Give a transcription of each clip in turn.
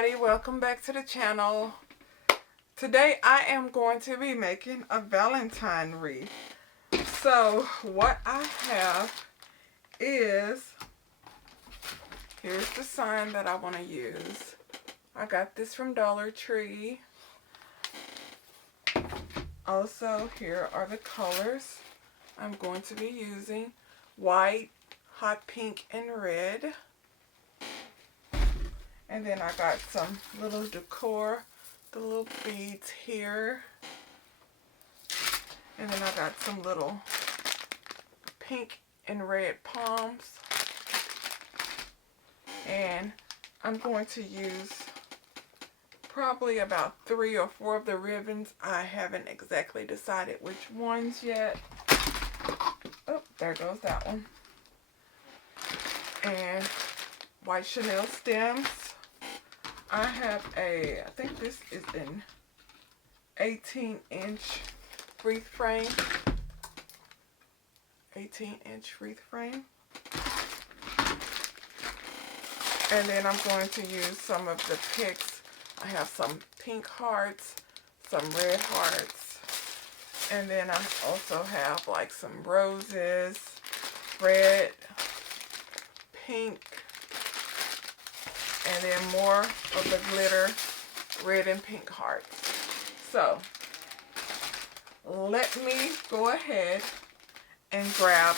everybody, welcome back to the channel. Today I am going to be making a Valentine wreath. So what I have is, here's the sign that I want to use. I got this from Dollar Tree. Also, here are the colors I'm going to be using: white, hot pink, and red. And then I got some little decor, the little beads here. And then I got some little pink and red palms. And I'm going to use probably about 3 or 4 of the ribbons. I haven't exactly decided which ones yet. Oh, there goes that one. And white chenille stems. I have I think this is an 18-inch wreath frame. 18-inch wreath frame. And then I'm going to use some of the picks. I have some pink hearts, some red hearts, and then I also have like some roses, red, pink, and then more of the glitter red and pink hearts. So let me go ahead and grab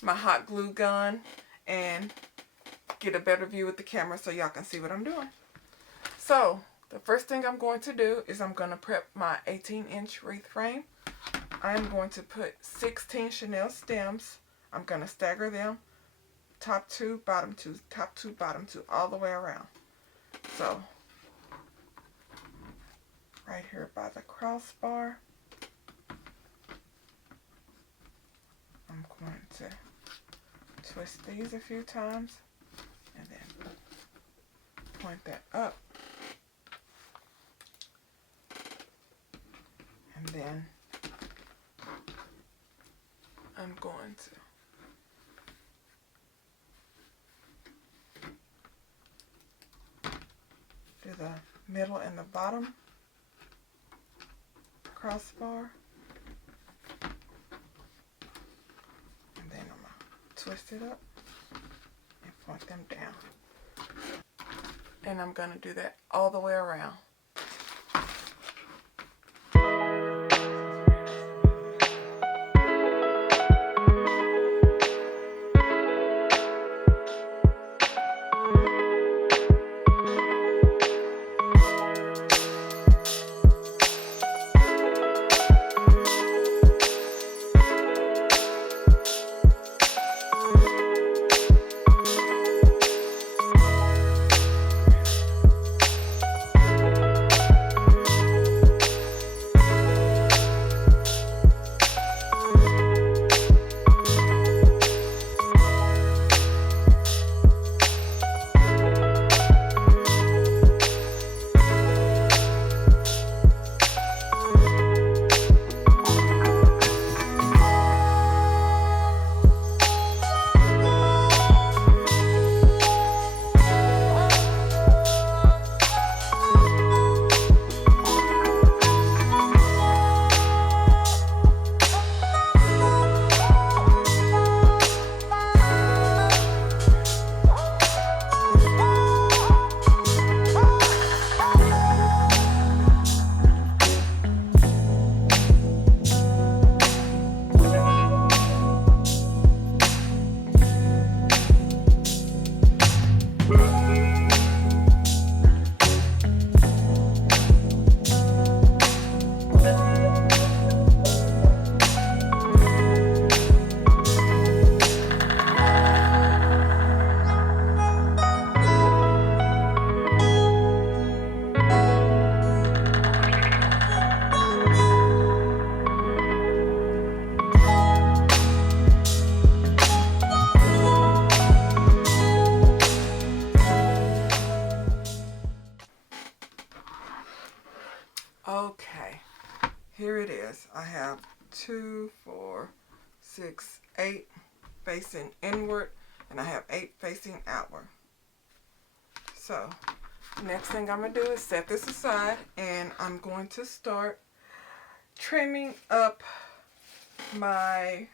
my hot glue gun and get a better view with the camera so y'all can see what I'm doing. So the first thing I'm going to do is I'm going to prep my 18-inch wreath frame. I'm going to put 16 chenille stems. I'm going to stagger them. Top 2, bottom 2, top 2, bottom 2, all the way around. So, right here by the crossbar, I'm going to twist these a few times and then point that up. And then I'm going to do the middle and the bottom crossbar, and then I'm going to twist it up and point them down. And I'm going to do that all the way around. Okay, here it is. I have 2, 4, 6, 8 facing inward, and I have 8 facing outward. So next thing I'm going to do is set this aside, and I'm going to start trimming up my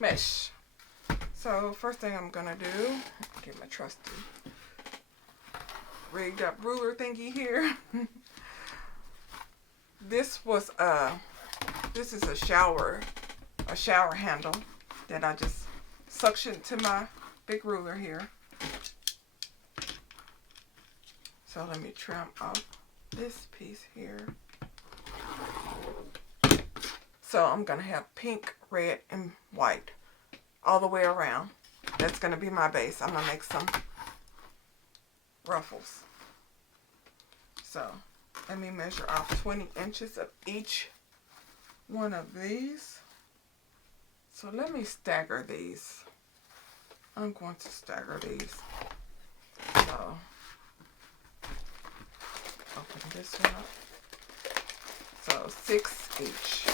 mesh. So first thing I'm going to do, get my trusty rigged up ruler thingy here. This is a shower handle that I just suctioned to my big ruler here. So let me trim off this piece here. So I'm going to have pink, red, and white all the way around. That's going to be my base. I'm going to make some ruffles. So let me measure off 20 inches of each one of these. So let me stagger these. I'm going to stagger these. So open this one up. So 6 each.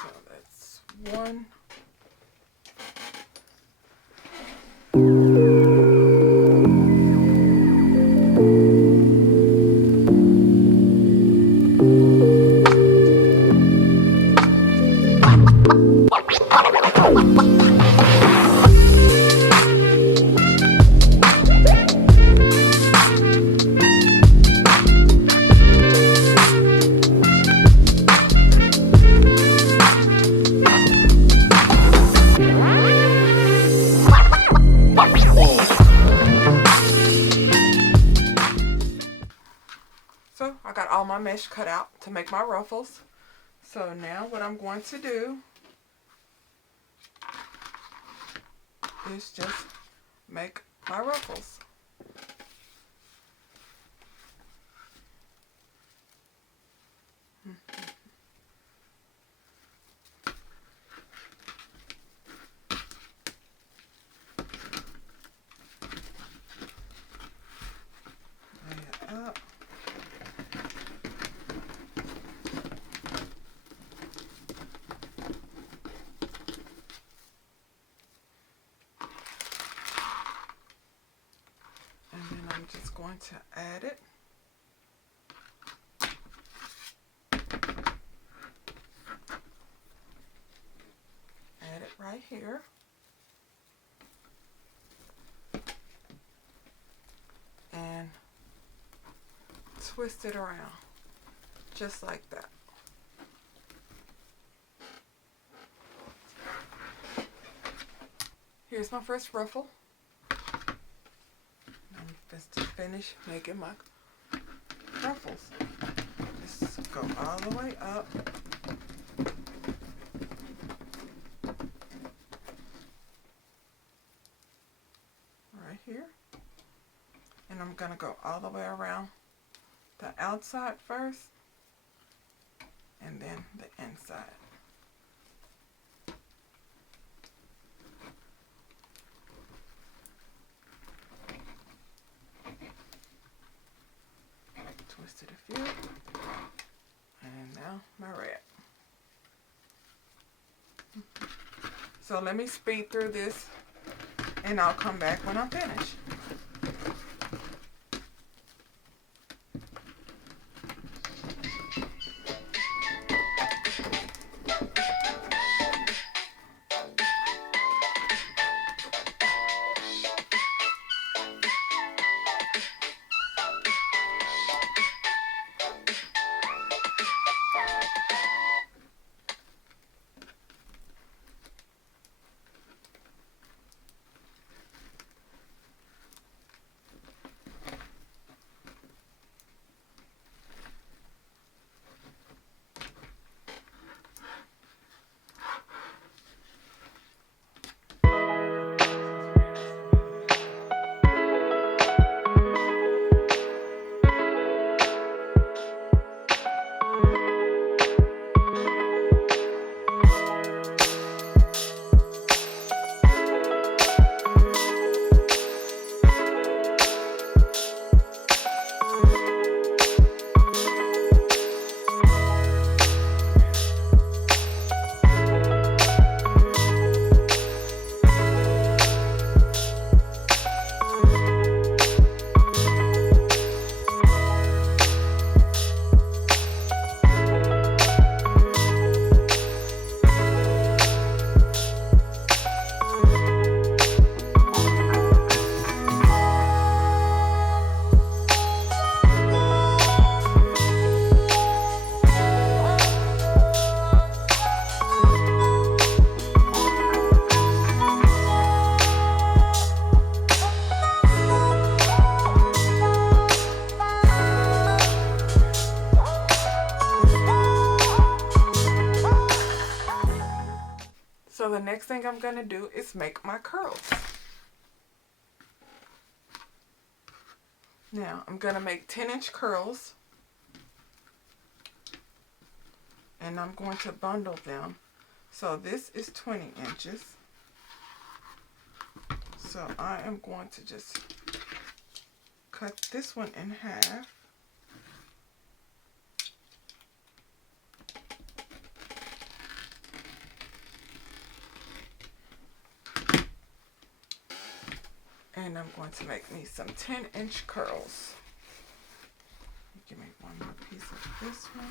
So that's one. So I got all my mesh cut out to make my ruffles. So now what I'm going to do is just make my ruffles. Lay it up. And then I'm just going to add it. Add it right here. And twist it around. Just like that. Here's my first ruffle. I'm just to finish making my ruffles. Just go all the way up. Right here. And I'm going to go all the way around the outside first. And then the inside. Twisted a few. And now my red. So let me speed through this and I'll come back when I'm finished. next thing I'm going to do is make my curls. Now, I'm going to make 10-inch curls. And I'm going to bundle them. So this is 20 inches. So I am going to just cut this one in half. And I'm going to make me some 10-inch curls. Give me one more piece of this one.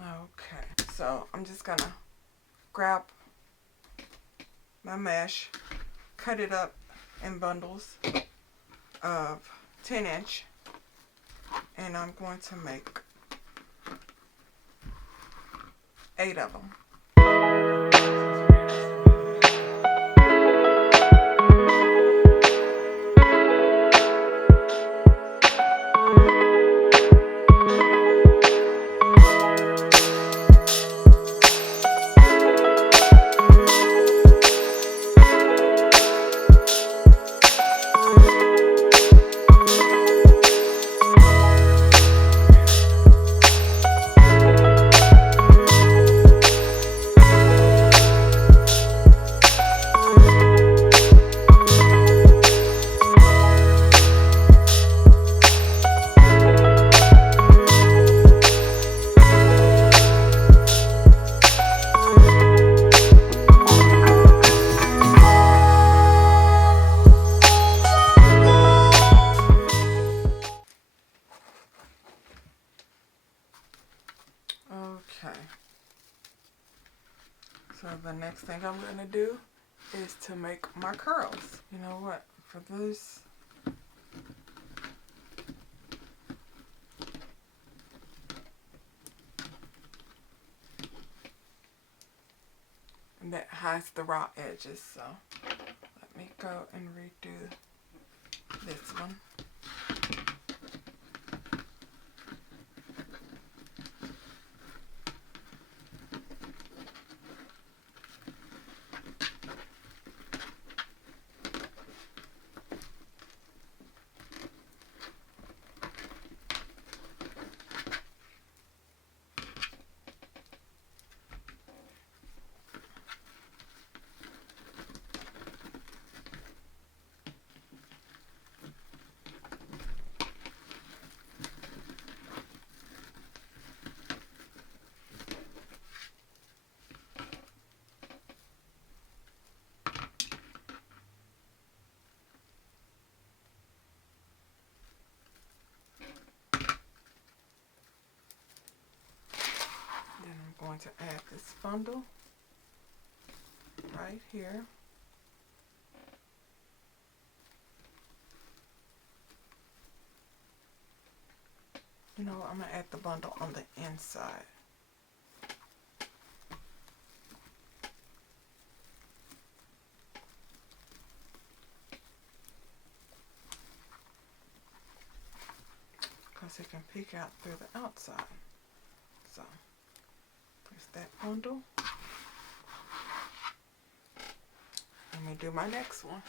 Okay, so I'm just gonna grab my mesh, cut it up in bundles of 10-inch, and I'm going to make 8 of them. Okay, so the next thing I'm going to do is to make my curls. You know what, for this, and that hides the raw edges, so let me go and redo this one. Going to add this bundle right here. You know, I'm going to add the bundle on the inside. Because it can peek out through the outside. So there's that bundle. Let me do my next one.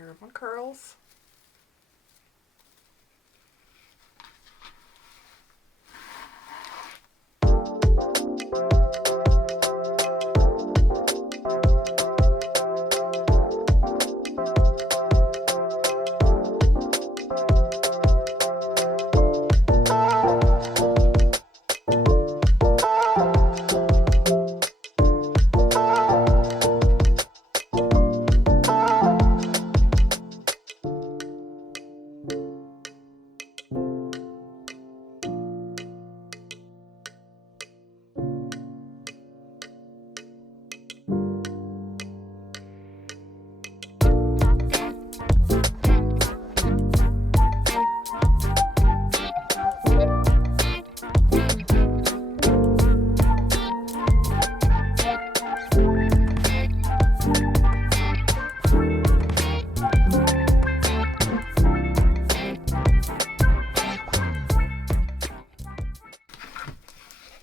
Here are my curls.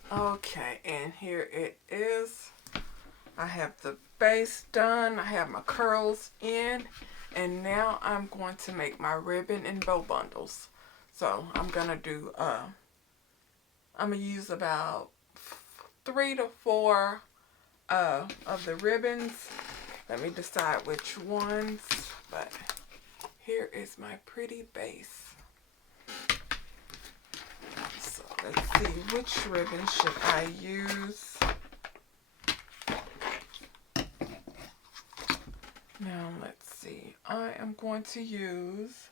Okay, and here it is. I have the base done. I have my curls in. And now I'm going to make my ribbon and bow bundles. So I'm going to do, I'm going to use about 3 to 4 of the ribbons. Let me decide which ones. But here is my pretty base. So let's see, which ribbon should I use? Now let's see, I am going to use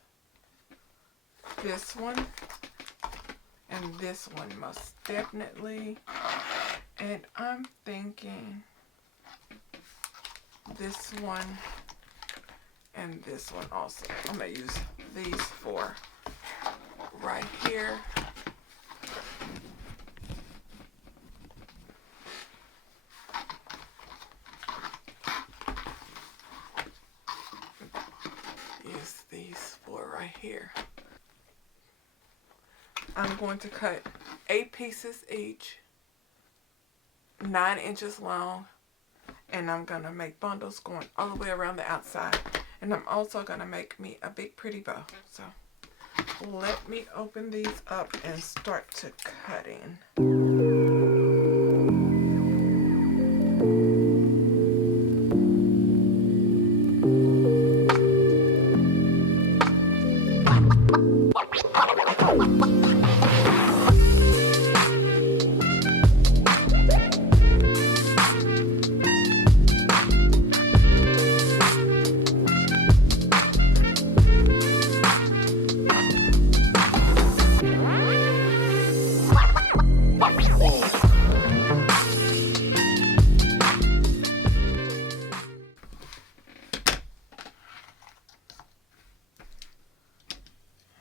this one and this one most definitely. And I'm thinking this one and this one also. I'm going to use these 4 right here. Use these 4 right here. I'm going to cut 8 pieces each, 9 inches long, and I'm going to make bundles going all the way around the outside. And I'm also going to make me a big pretty bow. So let me open these up and start to cutting.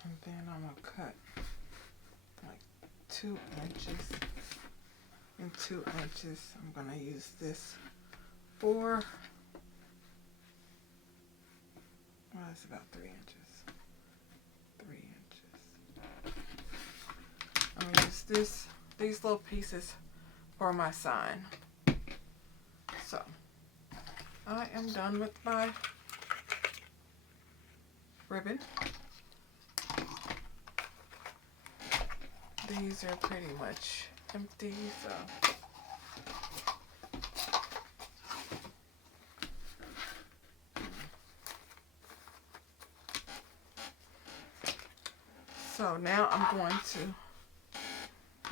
And then I'm going to cut like 2 inches and 2 inches. I'm going to use this 4. Well, that's about 3 inches. 3 inches. I'm going to use these little pieces for my sign. So, I am done with my ribbon. These are pretty much empty, so now I'm going to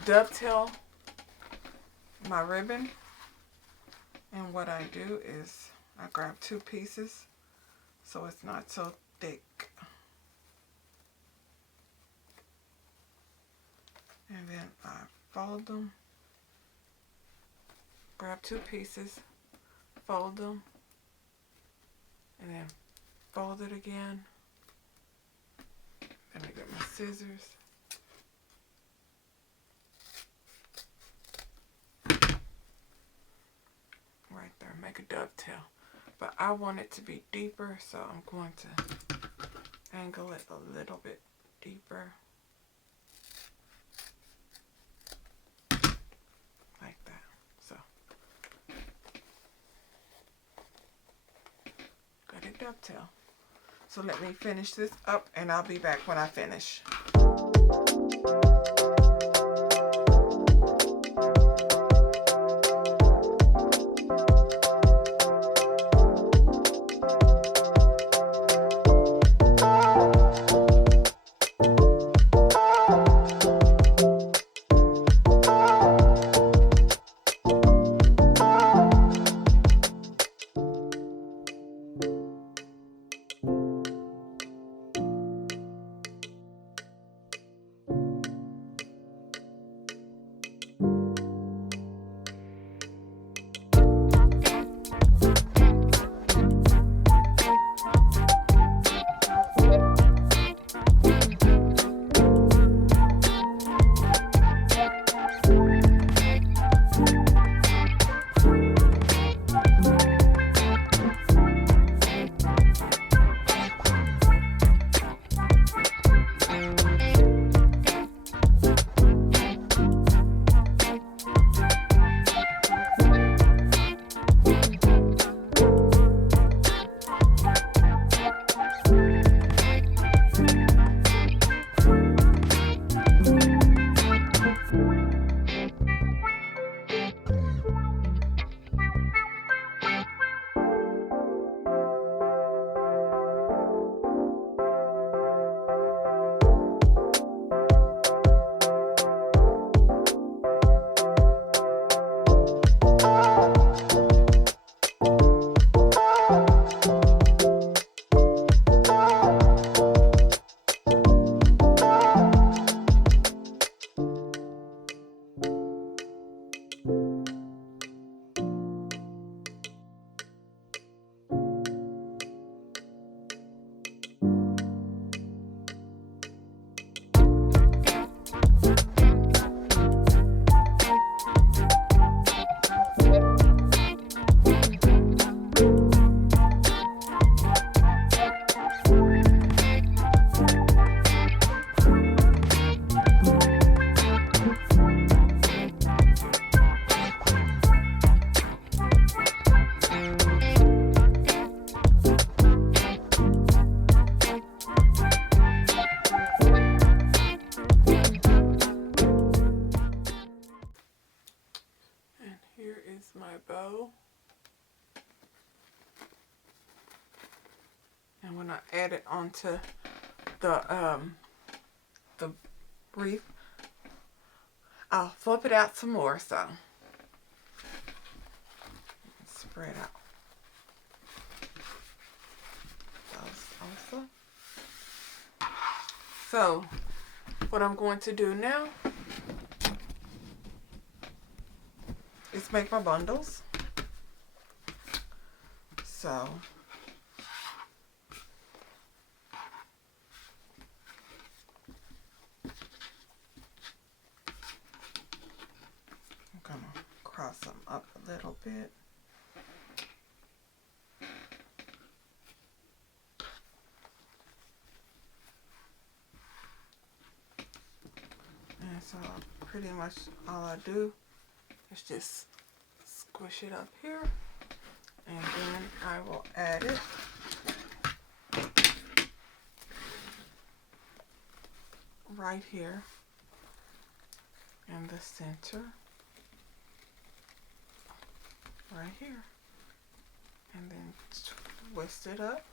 dovetail my ribbon. And what I do is I grab 2 pieces so it's not so thick. And then I fold them, grab 2 pieces, fold them, and then fold it again. Then I get my scissors. Right there, make a dovetail. But I want it to be deeper, so I'm going to angle it a little bit deeper. Like that. So, got a dovetail. So let me finish this up and I'll be back when I finish. My bow, and when I add it onto the wreath, I'll flip it out some more, so spread out those also. So what I'm going to do now is make my bundles. So I'm gonna cross them up a little bit. And so pretty much all I do is just squish it up here, and then I will add it right here in the center, right here, and then twist it up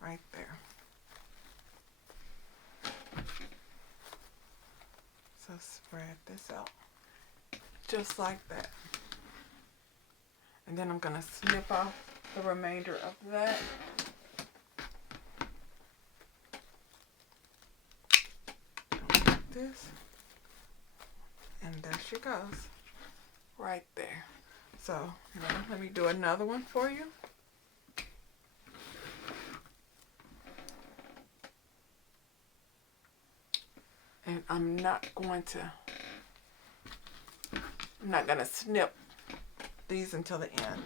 right there. So spread this out just like that, and then I'm gonna snip off the remainder of that. Like this, and there she goes, right there. So now let me do another one for you. And I'm not gonna snip these until the end.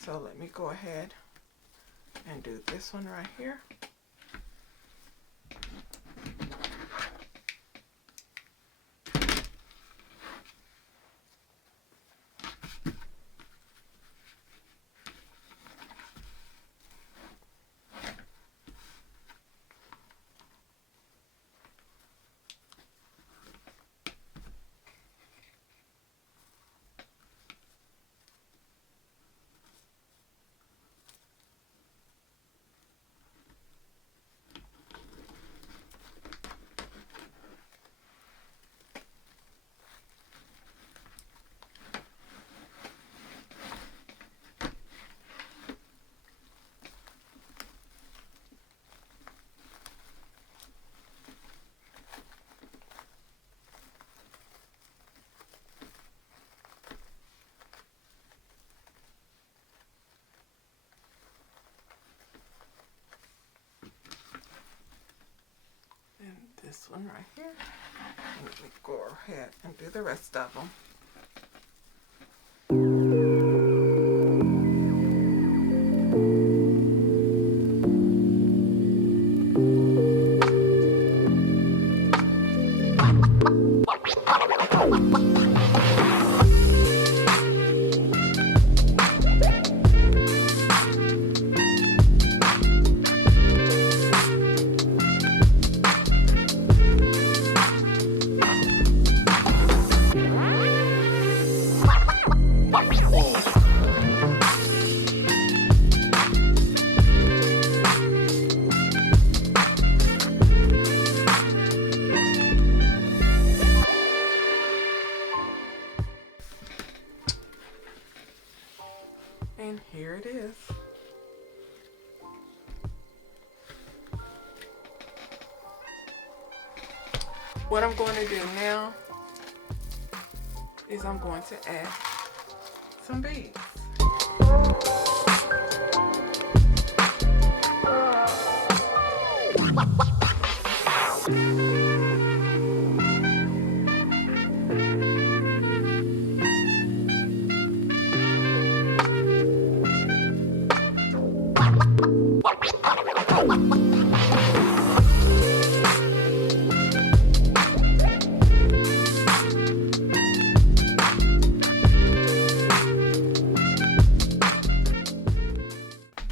So let me go ahead and do this one right here. one right here. Let me go ahead and do the rest of them. And here it is. What I'm going to do now is I'm going to add some beads.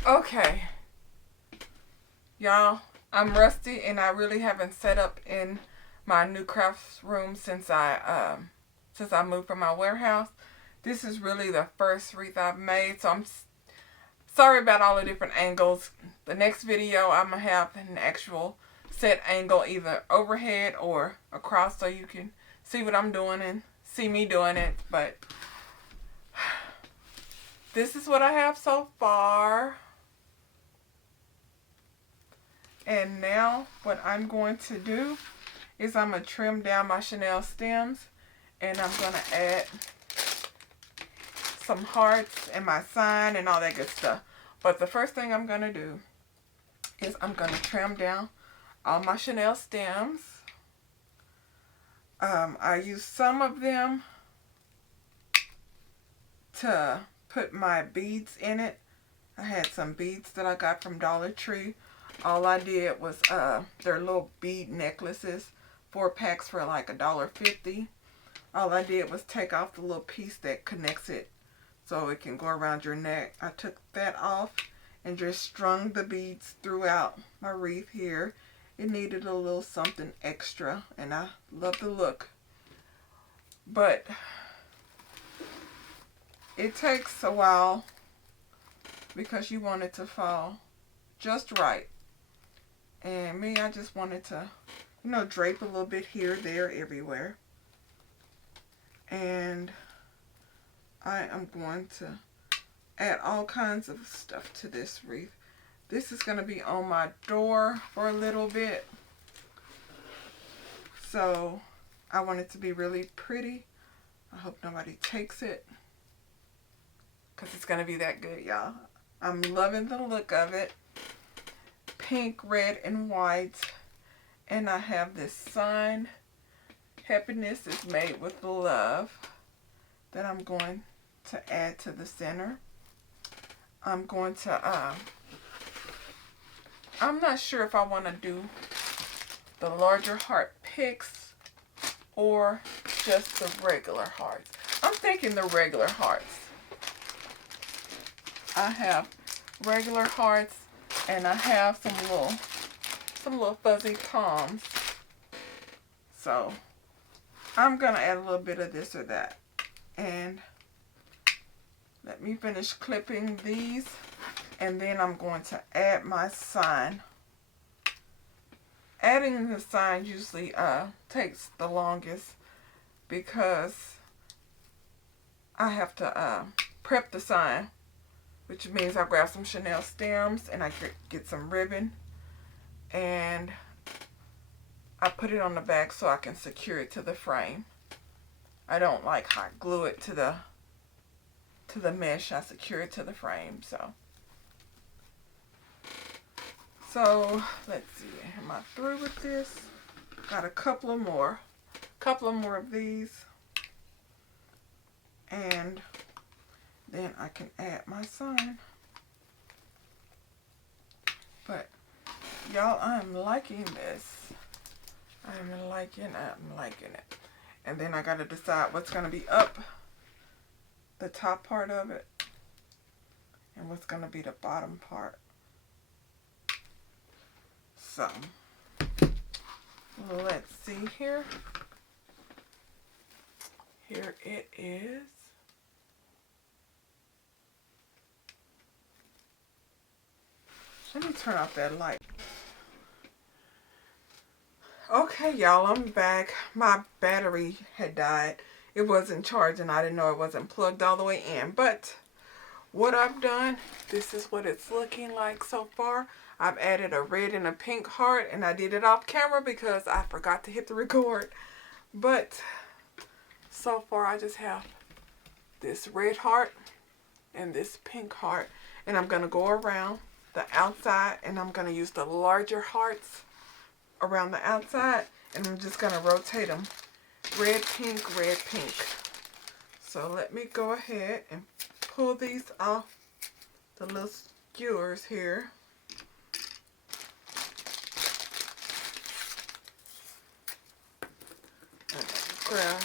Okay, y'all, I'm rusty and I really haven't set up in my new crafts room since I moved from my warehouse. This is really the first wreath I've made, so I'm sorry about all the different angles. The next video I'm gonna have an actual set angle, either overhead or across, so you can see what I'm doing and see me doing it. But this is what I have so far. And now what I'm going to do is I'm going to trim down my chenille stems, and I'm going to add some hearts and my sign and all that good stuff. But the first thing I'm going to do is I'm going to trim down all my chenille stems. I use some of them to put my beads in it. I had some beads that I got from Dollar Tree. All I did was, they're little bead necklaces, 4 packs for like $1.50. All I did was take off the little piece that connects it so it can go around your neck. I took that off and just strung the beads throughout my wreath here. It needed a little something extra, and I love the look. But it takes a while because you want it to fall just right. And me, I just wanted to, you know, drape a little bit here, there, everywhere. And I am going to add all kinds of stuff to this wreath. This is going to be on my door for a little bit. So I want it to be really pretty. I hope nobody takes it, because it's going to be that good, y'all. I'm loving the look of it. Pink, red, and white. And I have this sign, happiness is made with love, that I'm going to add to the center. I'm going to, I'm not sure if I want to do the larger heart picks or just the regular hearts. I'm thinking the regular hearts. I have regular hearts, and I have some little fuzzy palms. So I'm gonna add a little bit of this or that. And let me finish clipping these, and then I'm going to add my sign. Adding the sign usually takes the longest, because I have to prep the sign, which means I grab some chenille stems and I get some ribbon, and I put it on the back so I can secure it to the frame. I don't like hot glue it to the mesh. I secure it to the frame. So let's see, am I through with this? Got a couple of more of these, and then I can add my sign. But y'all, I'm liking this. I'm liking it. And then I gotta decide what's gonna be up the top part of it and what's gonna be the bottom part. So let's see here. Here it is. Let me turn off that light. Okay, y'all, I'm back. My battery had died. It wasn't charging. I didn't know it wasn't plugged all the way in. But what I've done, this is what it's looking like so far. I've added a red and a pink heart, and I did it off camera because I forgot to hit the record. But so far, I just have this red heart and this pink heart. And I'm going to go around the outside, and I'm going to use the larger hearts around the outside, and I'm just going to rotate them red, pink, red, pink. So let me go ahead and pull these off the little skewers here. And grab,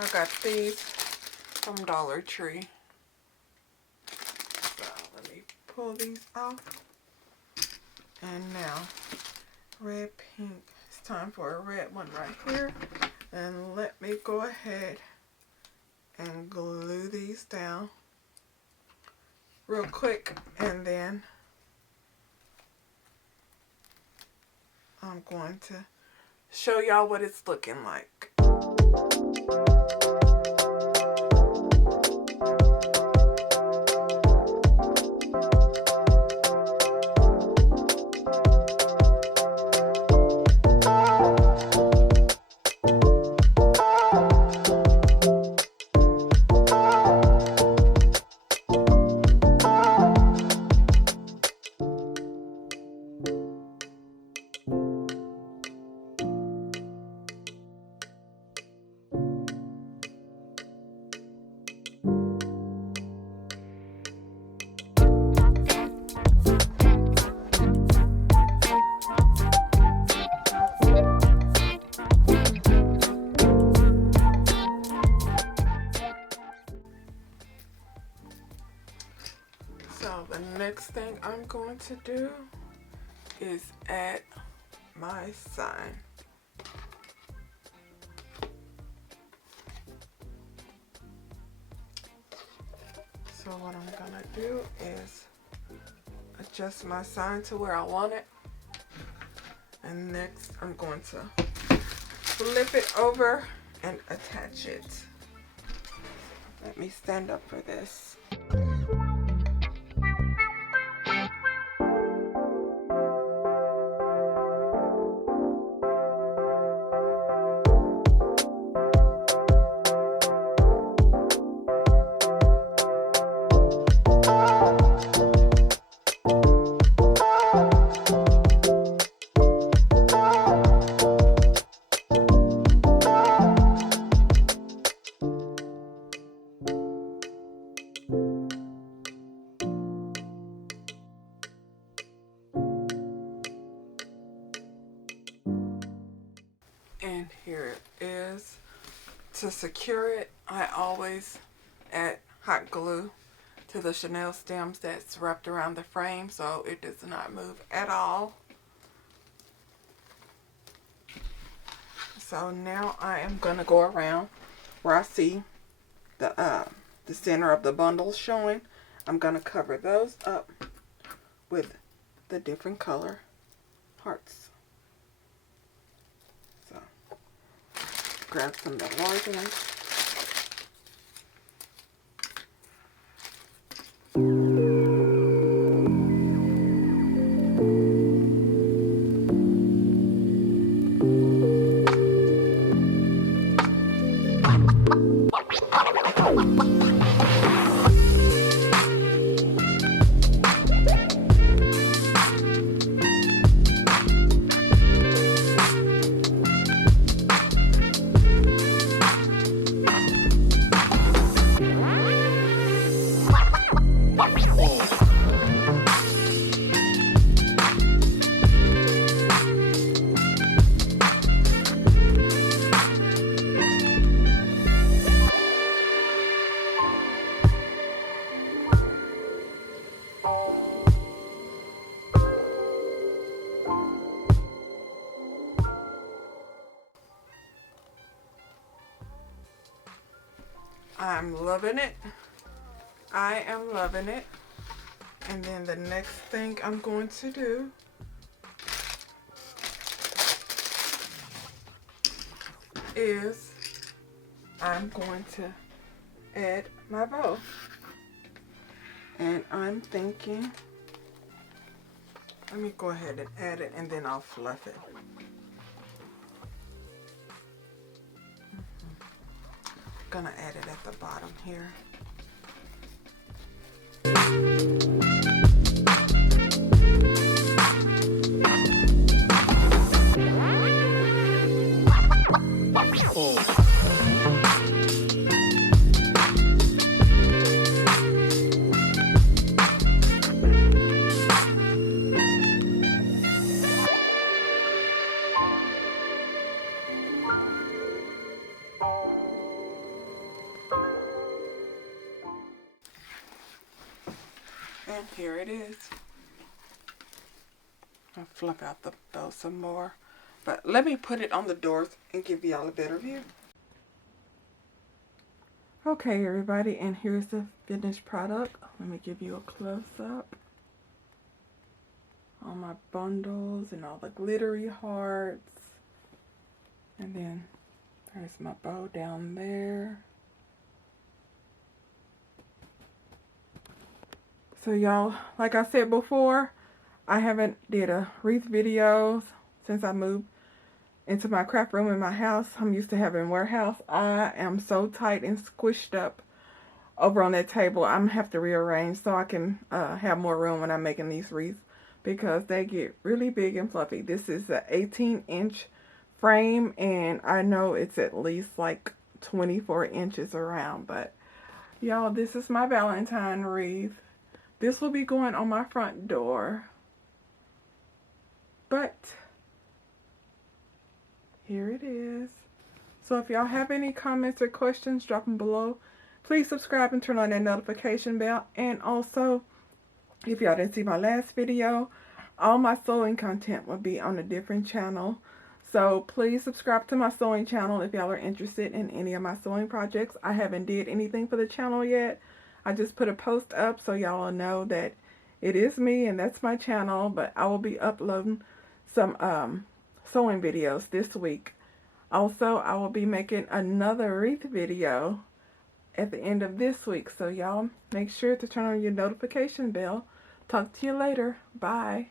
I got these from Dollar Tree. So let me pull these off. And now, red, pink. It's time for a red one right here. And let me go ahead and glue these down real quick, and then I'm going to show y'all what it's looking like. So the next thing I'm going to do is add my sign. So what I'm gonna do is adjust my sign to where I want it. And next I'm going to flip it over and attach it. Let me stand up for this. And here it is. To secure it, I always add hot glue to the chenille stems that's wrapped around the frame so it does not move at all. So now I am going to go around where I see the center of the bundle showing. I'm going to cover those up with the different color hearts. So grab some of the large ones. I'm loving it. I am loving it. And then the next thing I'm going to do is I'm going to add my bow. And I'm thinking, let me go ahead and add it and then I'll fluff it. Gonna add it at the bottom here. And here it is. I'll fluff out the bow some more. But let me put it on the doors and give y'all a better view. Okay, everybody, and here's the finished product. Let me give you a close-up. All my bundles and all the glittery hearts. And then there's my bow down there. So y'all, like I said before, I haven't did a wreath video since I moved into my craft room in my house. I'm used to having warehouse. I am so tight and squished up over on that table. I'm gonna have to rearrange so I can have more room when I'm making these wreaths because they get really big and fluffy. This is an 18-inch frame and I know it's at least like 24 inches around. But y'all, this is my Valentine wreath. This will be going on my front door. But here it is. So if y'all have any comments or questions, drop them below. Please subscribe and turn on that notification bell. And also, if y'all didn't see my last video, all my sewing content will be on a different channel. So please subscribe to my sewing channel if y'all are interested in any of my sewing projects. I haven't did anything for the channel yet. I just put a post up so y'all will know that it is me and that's my channel. But I will be uploading some sewing videos this week. Also, I will be making another wreath video at the end of this week. So y'all make sure to turn on your notification bell. Talk to you later. Bye.